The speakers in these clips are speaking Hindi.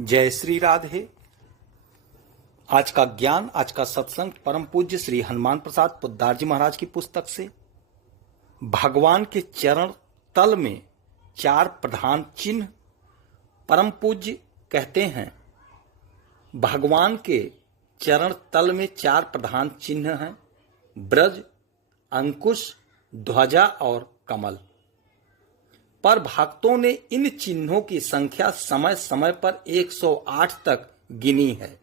जय श्री राधे। आज का ज्ञान, आज का सत्संग परम पूज्य श्री हनुमान प्रसाद पोद्दार जी महाराज की पुस्तक से। भगवान के चरण तल में चार प्रधान चिन्ह। परम पूज्य कहते हैं भगवान के चरण तल में चार प्रधान चिन्ह हैं: ब्रज, अंकुश, ध्वजा और कमल। पर भक्तों ने इन चिन्हों की संख्या समय समय पर 108 तक गिनी है।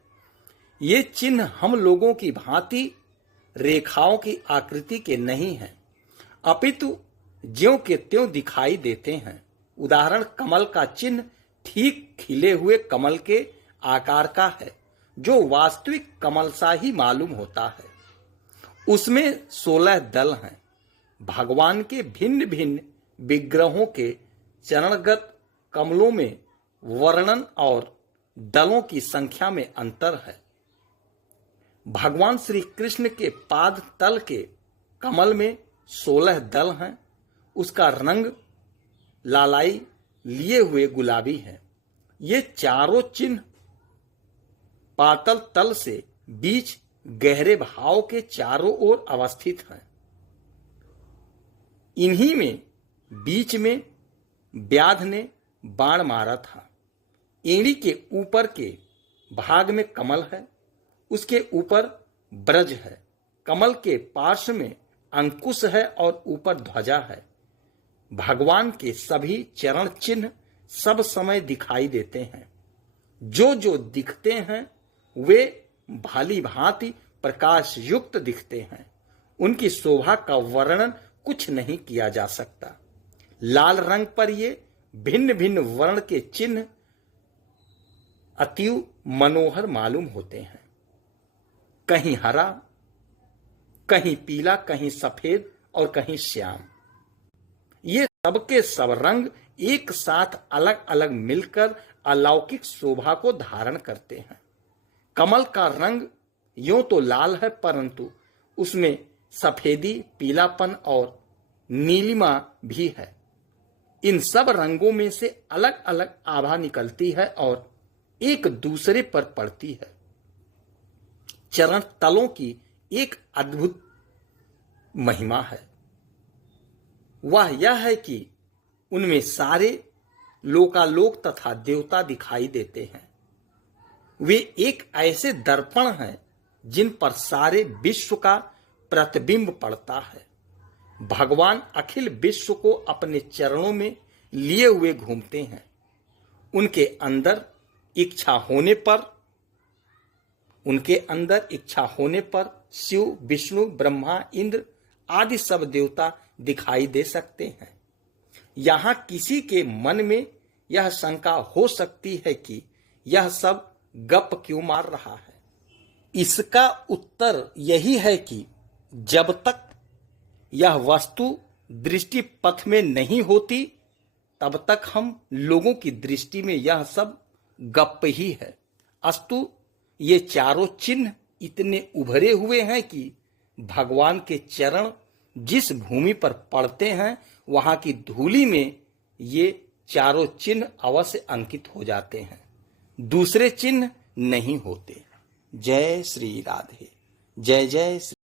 ये चिन्ह हम लोगों की भांति रेखाओं की आकृति के नहीं हैं, अपितु ज्यों के त्यों दिखाई देते हैं। उदाहरण, कमल का चिन्ह ठीक खिले हुए कमल के आकार का है, जो वास्तविक कमल सा ही मालूम होता है। उसमें 16 दल हैं। भगवान के भिन्न भिन्न विग्रहों के चरणगत कमलों में वर्णन और दलों की संख्या में अंतर है। भगवान श्री कृष्ण के पाद तल के कमल में 16 दल हैं। उसका रंग लालाई लिए हुए गुलाबी है। ये चारों चिन्ह पातल तल से बीच गहरे भाव के चारों ओर अवस्थित हैं। इन्हीं में बीच में व्याध ने बाण मारा था। एड़ी के ऊपर के भाग में कमल है, उसके ऊपर ब्रज है। कमल के पार्श्व में अंकुश है और ऊपर ध्वजा है। भगवान के सभी चरण चिन्ह सब समय दिखाई देते हैं। जो जो दिखते हैं वे भाली भांति प्रकाश युक्त दिखते हैं। उनकी शोभा का वर्णन कुछ नहीं किया जा सकता। लाल रंग पर ये भिन्न भिन्न वर्ण के चिन्ह अतीव मनोहर मालूम होते हैं। कहीं हरा, कहीं पीला, कहीं सफेद और कहीं श्याम। ये सबके सब रंग एक साथ अलग अलग मिलकर अलौकिक शोभा को धारण करते हैं। कमल का रंग यूं तो लाल है, परंतु उसमें सफेदी, पीलापन और नीलिमा भी है। इन सब रंगों में से अलग अलग आभा निकलती है और एक दूसरे पर पड़ती है। चरण तलों की एक अद्भुत महिमा है। वह यह है कि उनमें सारे लोकालोक तथा देवता दिखाई देते हैं। वे एक ऐसे दर्पण हैं जिन पर सारे विश्व का प्रतिबिंब पड़ता है। भगवान अखिल विश्व को अपने चरणों में लिए हुए घूमते हैं। उनके अंदर इच्छा होने पर शिव, विष्णु, ब्रह्मा, इंद्र आदि सब देवता दिखाई दे सकते हैं। यहाँ किसी के मन में यह शंका हो सकती है कि यह सब गप क्यों मार रहा है। इसका उत्तर यही है कि जब तक यह वस्तु दृष्टि पथ में नहीं होती, तब तक हम लोगों की दृष्टि में यह सब गप ही है। अस्तु ये चारों चिन्ह इतने उभरे हुए हैं कि भगवान के चरण जिस भूमि पर पड़ते हैं, वहां की धूलि में ये चारों चिन्ह अवश्य अंकित हो जाते हैं। दूसरे चिन्ह नहीं होते। जय श्री राधे। जय जय श्री